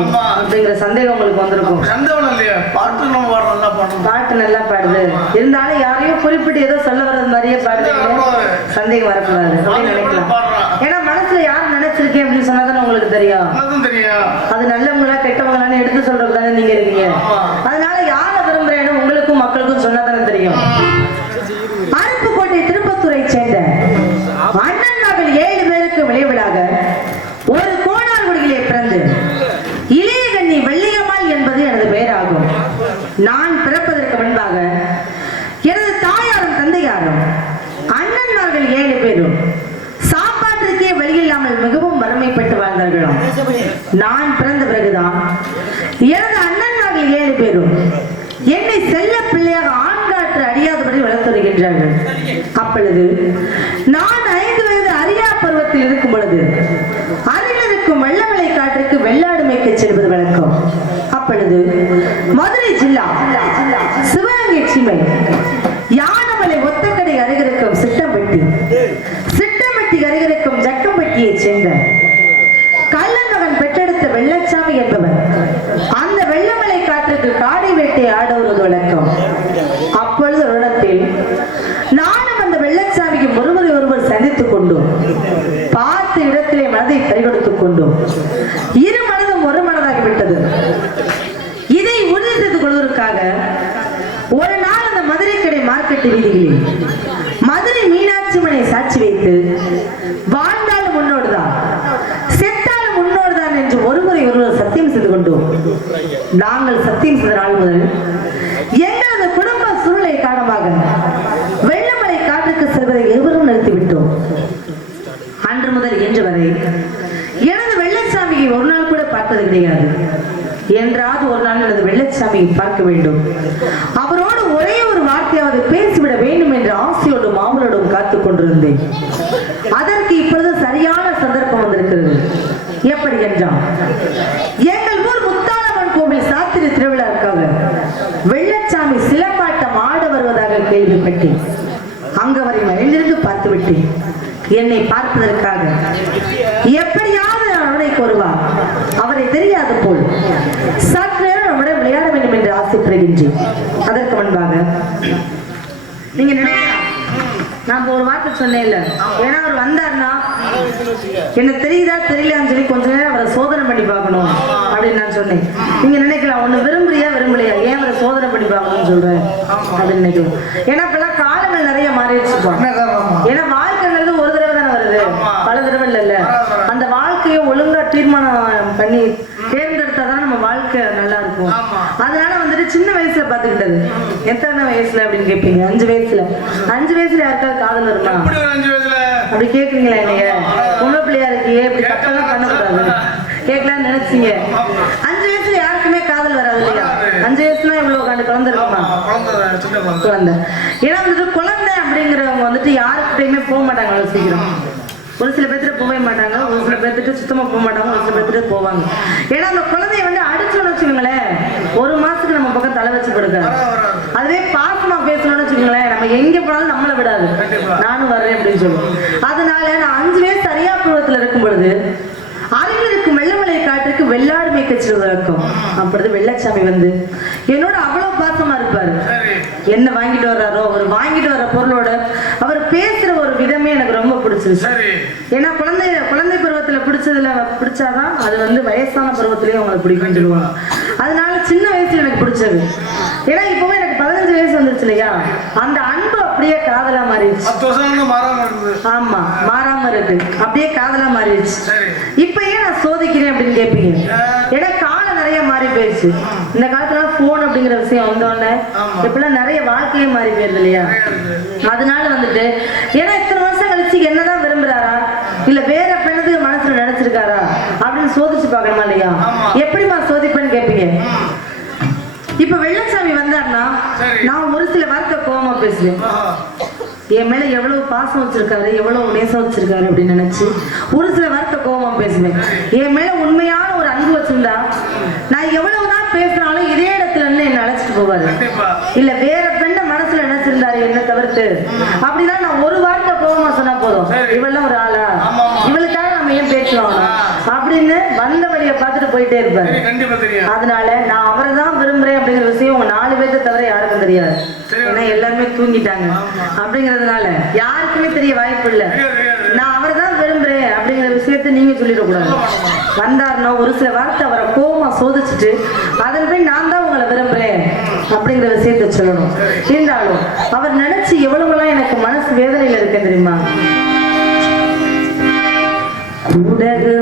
அப்படிங்கிற சந்தேகம் உங்களுக்கு வந்திருக்கும். சந்தேகம் இல்லையா. பாட்டு நம்ம நல்லா பாட்டு நல்லா பாடுது இருந்தாலும் யாரையும் குறிப்பிட்டு ஏதோ சொல்ல வர்றது மாதிரியே பாடுறீங்க. சந்தேகம் வரக்கூடாது. அப்படின்னு நினைக்கலாம். ஏன்னா மனசுல யார் நினைச்சிருக்கேன் அப்படின்னு சொன்னாதானே உங்களுக்கு தெரியும். அது நல்லவங்களா கெட்டவங்களான்னு எடுத்து சொல்றது தானே நீங்க இருக்கீங்க. அதனால யாரை விரும்புறேன்னு உங்களுக்கும் மக்களுக்கும் சொன்னா தானே தெரியும் அருப்புக்கோட்டை திருப்பத்தூரை சேர்ந்த அண்ணன் மகள் ஏழு பேருக்கு விளைவிலாக ஒரு கோணார்குடியிலே பிறந்து இளையகண்ணி வெள்ளியம்மாள் என்பது எனது பெயராகும் நான் பிறப்பதற்கு முன்பாக எனது தாயாரும் தந்தையாரும் அண்ணன்மார்கள் ஏழு பேரும் சாப்பாட்டிற்கே வழியில்லாமல் மிகவும் வறுமைப்பட்டு வாழ்ந்தார்களாம் நான் பிறந்த பிறகுதான். எனது அண்ணன்மார்கள் ஏழு பேரும். என்னை செல்ல பிள்ளையாக ஆண்காற்று அறியாதபடி வளர்த்து வருகின்றார்கள். அப்பொழுது நான் ஐந்து வயது அறியா பருவத்தில் இருக்கும் பொழுது அருகில் இருக்கும் வெள்ளமலை காற்றுக்கு வெள்ளாடு மேய்க்க செல்வது வழக்கம். அப்பொழுது மதுரை ஜில்லா சிவகங்கை சீமை யானமலை ஒத்தக்கடை அருகிருக்கும் சிட்டம்பட்டி சிட்டம்பட்டி அருகிருக்கும் ஜக்கம்பட்டியைச் சேர்ந்த கல்ல வெள்ளச்சாமி என்பவர் அந்த வெள்ளமலை காற்றுக்கு காடை வேட்டை ஆடுவது வழக்கம். அப்பொழுது ஒரு நானும் அந்த வெள்ளச்சாமிக்கு ஒருவரை ஒருவர் சந்தித்துக் கொண்டோம். பார்த்த இடத்திலே மனதை பறிகொடுத்துக் கொண்டோம். இரு மனதும் ஒரு மனதாகிவிட்டது இதை உறுதி செய்து கொள்வதற்காக ஒரு நாள் அந்த மதுரை கடை மார்க்கெட் வீதிகளில் மதுரை மீனாட்சி மனை சாட்சி வைத்து வாழ்ந்தாலும் முன்னோடுதான். செத்த முன்னோடுதான் என்று ஒருவரை ஒருவர் சத்தியம் செய்து கொண்டோம். நாங்கள் சத்தியம் செய்த நாள் முதல் எங்களது குடும்ப சூழ்நிலை காரணமாக வெள்ளமலை காற்றுக்கு செல்வதை எவரும் நிறுத்திவிட்டோம். அன்று முதல் இன்று வரை எனது வெள்ளச்சாமியை ஒரு நாள் கூட பார்த்தது கிடையாது. என்றாவது ஒரு நாள் எனது வெள்ளச்சாமியை பார்க்க வேண்டும். அவரோடு ஒரே ஒரு வார்த்தையாவது பேசிவிட வேண்டும் என்ற ஆசையோடும் ஆவலோடும் காத்துக் கொண்டிருந்தேன். அதற்கு இப்பொழுது சரியான சந்தர்ப்பம் வந்திருக்கிறது. எப்படி என்றான் விட்டேன். கேள்விப்பட்டேன் அங்கு அவரை மறைந்திருந்து பார்த்து விட்டேன்? என்னை பார்ப்பதற்காக. எப்படியாவது அவனை வருவார் அவரை தெரியாது போல். சற்று நேரம் நம்முடன் விளையாட வேண்டும் என்று ஆசைப்படுகின்றேன். அதற்கு முன்பாக நீங்க நினைக்கலாம். நான் இப்போ ஒரு வார்த்தை சொன்னேன்ல. ஏன்னா அவர் வந்தாருன்னா என்ன தெரியுதா? தெரியலன்னு சொல்லி கொஞ்ச நேரம் அவரை சோதனை பண்ணி பார்க்கணும் அப்படின்னு நான் சொன்னேன். நீங்க நினைக்கலாம் ஒண்ணு விரும்புறியா விரும்பலையா? ஏன் அவரை சோதனை பண்ணி பார்க்கணும்னு சொல்றேன்? அப்படின்னு நினைக்கலாம் ஏன்னா இப்பெல்லாம் காலங்கள் நிறைய மாறிடுச்சுப்பா ஏன்னா வாழ்க்கைங்கிறது ஒரு தடவை தானே வருது. பல தடவை இல்லைல்ல. அந்த வாழ்க்கையை ஒழுங்கா தீர்மானம் பண்ணி தேர்ந்தெடுத்தாதான் நம்ம வாழ்க்கை நல்லா இருக்கும். சின்ன வயசுல பாத்துக்கிட்டது எத்தனை வயசுல அப்படின்னு கேட்பீங்க அஞ்சு வயசுல. அஞ்சு வயசுல யாருக்காவது காதல் வருமா? அப்படி கேக்குறீங்களா என்னைய? பொண்ணு பிள்ளையா இருக்கியே இப்படி தப்பெல்லாம் பண்ணக்கூடாது? கேட்கலாம்னு நினைச்சீங்க. அஞ்சு வயசுல யாருக்குமே காதல் வராது இல்லையா? அஞ்சு வயசுனா இவ்வளவு கண்டு குழந்தை இருக்குமா குழந்தை. ஏன்னா வந்துட்டு குழந்தை அப்படிங்கிறவங்க வந்துட்டு யாருக்கிட்டையுமே போக மாட்டாங்க அவ்வளவு சீக்கிரம். ஒரு சில பேர்த்துட்டு போகவே மாட்டாங்க ஒரு சில பேர்த்துட்டு சுத்தமா போக மாட்டாங்க ஒரு சில பேர்த்துட்டு போவாங்க. ஏன்னா அந்த குழந்தைய வந்து அடிச்சோன்னு வச்சுக்கோங்களேன் ஒரு மாசத்துக்கு நம்ம பக்கம் தலை வச்சு படுக்காது வராது, வராது. அதுவே பாசமா பேசணும்னு வச்சுக்கோங்களேன் நம்ம எங்க போனாலும் நம்மள விடாது கண்டிப்பா. நானும் வர்றேன் அப்படின்னு சொல்லுவோம் அதனால நான் அஞ்சு பருவத்துல இருக்கும் பொழுது அருகில் இருக்கும் வெள்ளமலை காட்டுக்கு வெள்ளாடு மேய்க்கச்சு வழக்கம். அப்பொழுது வெள்ளச்சாமி வந்து என்னோட அவ்வளவு பாசமா இருப்பாரு. என்ன வாங்கிட்டு வர்றாரோ அவர் வாங்கிட்டு வர்ற பொருளோட அவர் பேசுற ஒரு விதமே எனக்கு ரொம்ப பிடிச்சிருச்சு. சரி. ஏன்னா குழந்தை குழந்தை பருவத்துல பிடிச்சதுல பிடிச்சாதான் அது வந்து வயசான பருவத்திலயும் அவங்களுக்கு பிடிக்கும்னு சொல்லுவாங்க. அதனால சின்ன வயசுல எனக்கு பிடிச்சது. ஏன்னா இப்பவே எனக்கு பதினஞ்சு வயசு வந்துருச்சு இல்லையா? அந்த அன்பு அப்படியே காதலா மாறிடுச்சு. பத்து வருஷம் மாறாம இருந்தது. ஆமா மாறாம இருக்கு அப்படியே காதலா மாறிடுச்சு. இப்ப ஏன் நான் சோதிக்கிறேன் அப்படின்னு கேட்பீங்க ஏன்னா காலம் நிறைய மாறி போயிடுச்சு இந்த காலத்துல போன் அப்படிங்கிற விஷயம் வந்தோடனே. இப்பெல்லாம் நிறைய வாழ்க்கையே மாறி போயிருது இல்லையா? அதனால வந்துட்டு ஏன்னா இத்தனை வருஷம் கழிச்சு என்னதான் விரும்புறாரா? இல்ல வேற பெண்ணது மனசுல நினைச்சிருக்காரா? அப்படின்னு சோதிச்சு பார்க்கணுமா இல்லையா. எப்படிமா சோதிப்பேன்னு கேட்பீங்க இப்ப வெள்ளச்சாமி வந்தாருன்னா. நான் ஒரு சில வார்த்தை கோவமா பேசுவேன். என் மேல எவ்வளவு பாசம் வச்சிருக்காரு எவ்வளவு நேசம் வச்சிருக்காரு அப்படின்னு நினைச்சு ஒரு சில வார்த்தை கோபம் பேசுவேன். என் மேல உண்மையான ஒரு அன்பு வச்சிருந்தா நான் எவ்வளவுதான் பேசினாலும் இதே இடத்துல இருந்து என்ன அழைச்சிட்டு போவாரு. இல்ல வேற பெண்ணை மனசுல நினைச்சிருந்தாரு என்ன தவிர்த்து. அப்படின்னா நான் ஒரு வார்த்தை கோபமா சொன்னா போதும் சரி. இவெல்லாம் ஒரு ஆளா ஆமா, ஆமா. இவளுக்காக நம்ம ஏன் பேச்சு வாங்கணும் அப்படின்னு வந்த வழியை பார்த்துட்டு போயிட்டே இருப்பாரு. அதனால நான் அவரை தான் விரும்புறேன் அப்படிங்கிற விஷயம் உங்க நாலு பேர்த்த தவிர யாருக்கும் தெரியாது. ஏன்னா எல்லாருமே தூங்கிட்டாங்க. அப்படிங்கறதுனால யாருக்குமே தெரிய வாய்ப்பு இல்ல. நான் அவரை தான் விரும்புறேன் அப்படிங்கிற விஷயத்த நீங்க சொல்லிடக்கூடாது. வந்தாருன்னா ஒரு சில வார்த்தை அவரை கோவமா சோதிச்சுட்டு அதன் போய் நான் தான் உங்களை விரும்புறேன் அப்படிங்கிற விஷயத்த சொல்லணும். இருந்தாலும் அவர் நினைச்சு எவ்வளவுலாம் எனக்கு மனசு வேதனையில இருக்கு தெரியுமா? குடகு